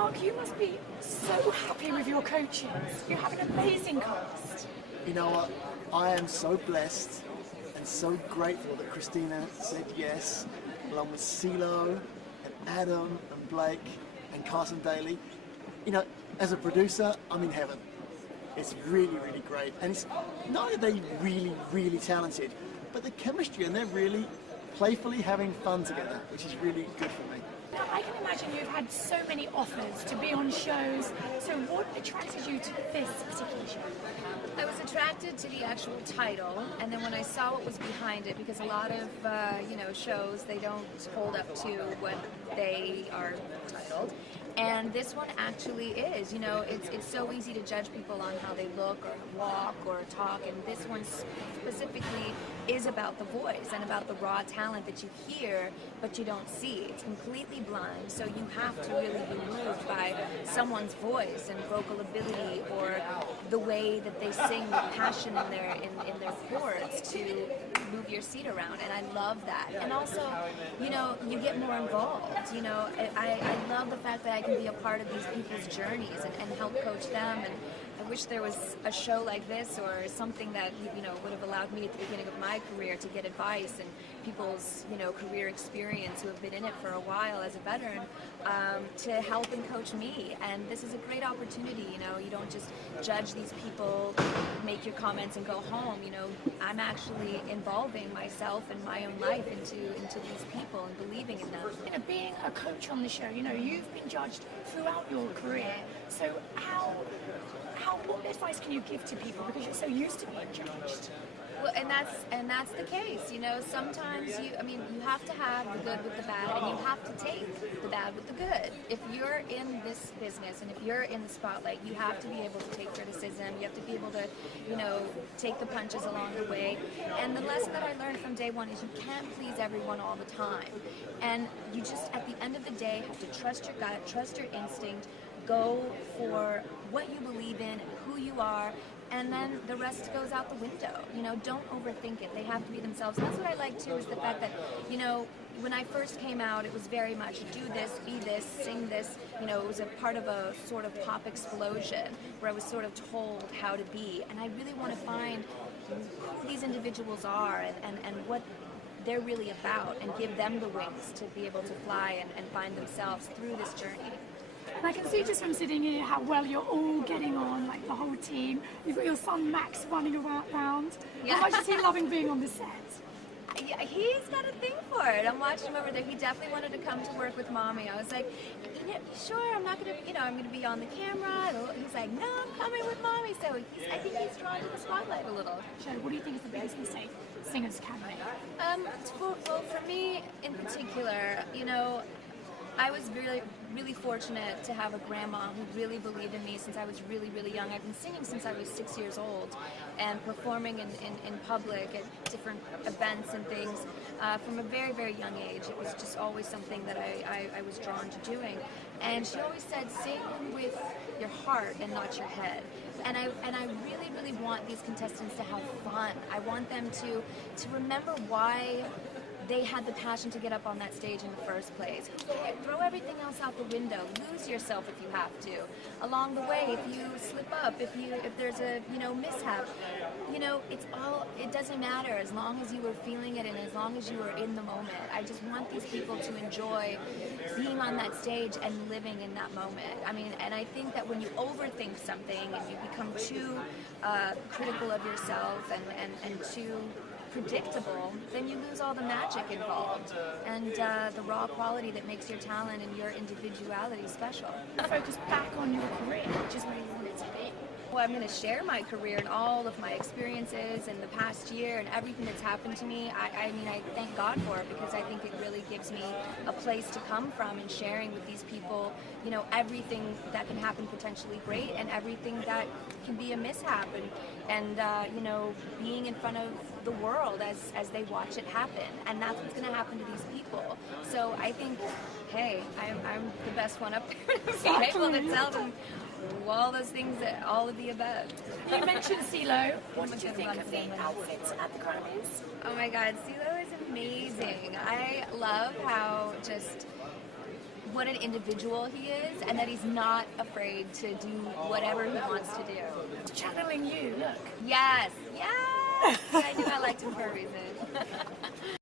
Mark, you must be so happy with your coaches. You have an amazing cast. You know what? I am so blessed and so grateful that Christina said yes, along with CeeLo and Adam and Blake and Carson Daly. You know, as a producer, I'm in heaven. It's really, really great. And it's not only are they really, really talented, but the chemistry, and they're really playfully having fun together, which is really good for me. Now, I can imagine you've had so many offers to be on shows. So what attracted you to this particular show? I was attracted to the actual title, and then when I saw what was behind it, because a lot of shows, they don't hold up to what they are titled. And this one actually is. You know, it's so easy to judge people on how they look or walk or talk, and this one specifically is about the voice and about the raw talent that you hear but you don't see. It's completely blind, so you have to really be moved by someone's voice and vocal ability, or the way that they sing with passion in their chords to move your seat around, and I love that. And also, you know, you get more involved. You know, I love the fact that I can be a part of these people's journeys and help coach them. And I wish there was a show like this or something that, you know, would have allowed me at the beginning of my career to get advice and people's, you know, career experience who have been in it for a while as a veteran, to help and coach me. And this is a great opportunity. You know, you don't just judge these people, make your comments and go home. You know, I'm actually involving myself and my own life into these people and believing in them. You know, being a coach on the show, you know, you've been judged throughout your career. So what advice can you give to people, because you're so used to being judged? Well, and that's the case. You know, sometimes you have to have the good with the bad, and you have to take the bad with the good. If you're in this business and if you're in the spotlight, you have to be able to take criticism. You have to be able to, you know, take the punches along the way. And the lesson that I learned from day one is you can't please everyone all the time. And you just, at the end of the day, have to trust your gut, trust your instinct, go for what you believe in, who you are, and then the rest goes out the window. You know, don't overthink it. They have to be themselves. And that's what I like too, is the fact that, you know, when I first came out, it was very much do this, be this, sing this. You know, it was a part of a sort of pop explosion where I was sort of told how to be. And I really want to find who these individuals are and what they're really about, and give them the wings to be able to fly and find themselves through this journey. And I can see just from sitting here how well you're all getting on, like the whole team. You've got your son Max running around. Yeah. How much is he loving being on the set? Yeah, he's got a thing for it. I'm watching him over there. He definitely wanted to come to work with Mommy. I was like, you know, sure, I'm not going to, you know, I'm going to be on the camera. He's like, no, I'm coming with Mommy. So I think he's drawn to the spotlight a little. So what do you think is the biggest mistake singers can make? Well, for me in particular, you know, I was really fortunate to have a grandma who really believed in me since I was really, really young. I've been singing since I was 6 years old and performing in public at different events and things from a very, very young age. It was just always something that I was drawn to doing. And she always said, sing with your heart and not your head. And I really, really want these contestants to have fun. I want them to remember why they had the passion to get up on that stage in the first place. Throw everything else out the window. Lose yourself if you have to. Along the way, if you slip up, if there's a mishap, it doesn't matter as long as you were feeling it and as long as you were in the moment. I just want these people to enjoy being on that stage and living in that moment. I mean, and I think that when you overthink something and you become too critical of yourself and too predictable, then you lose all the magic involved and the raw quality that makes your talent and your individuality special. Focus back on your career, which is where you want it to be. Well, I'm going to share my career and all of my experiences in the past year and everything that's happened to me. I mean, I thank God for it, because I think it really gives me a place to come from in sharing with these people, you know, everything that can happen potentially great and everything that can be a mishap, and you know, being in front of the world as they watch it happen. And that's what's going to happen to these people. So I think, hey, I'm the best one up there to be able to tell them all those things, all of the above. You mentioned CeeLo. What did you think of the outfits at the Grammys? Oh my God, CeeLo is amazing. I love how just what an individual he is, and that he's not afraid to do whatever he wants to do. Channeling you, look. Yes, yes. I knew I liked him for a reason.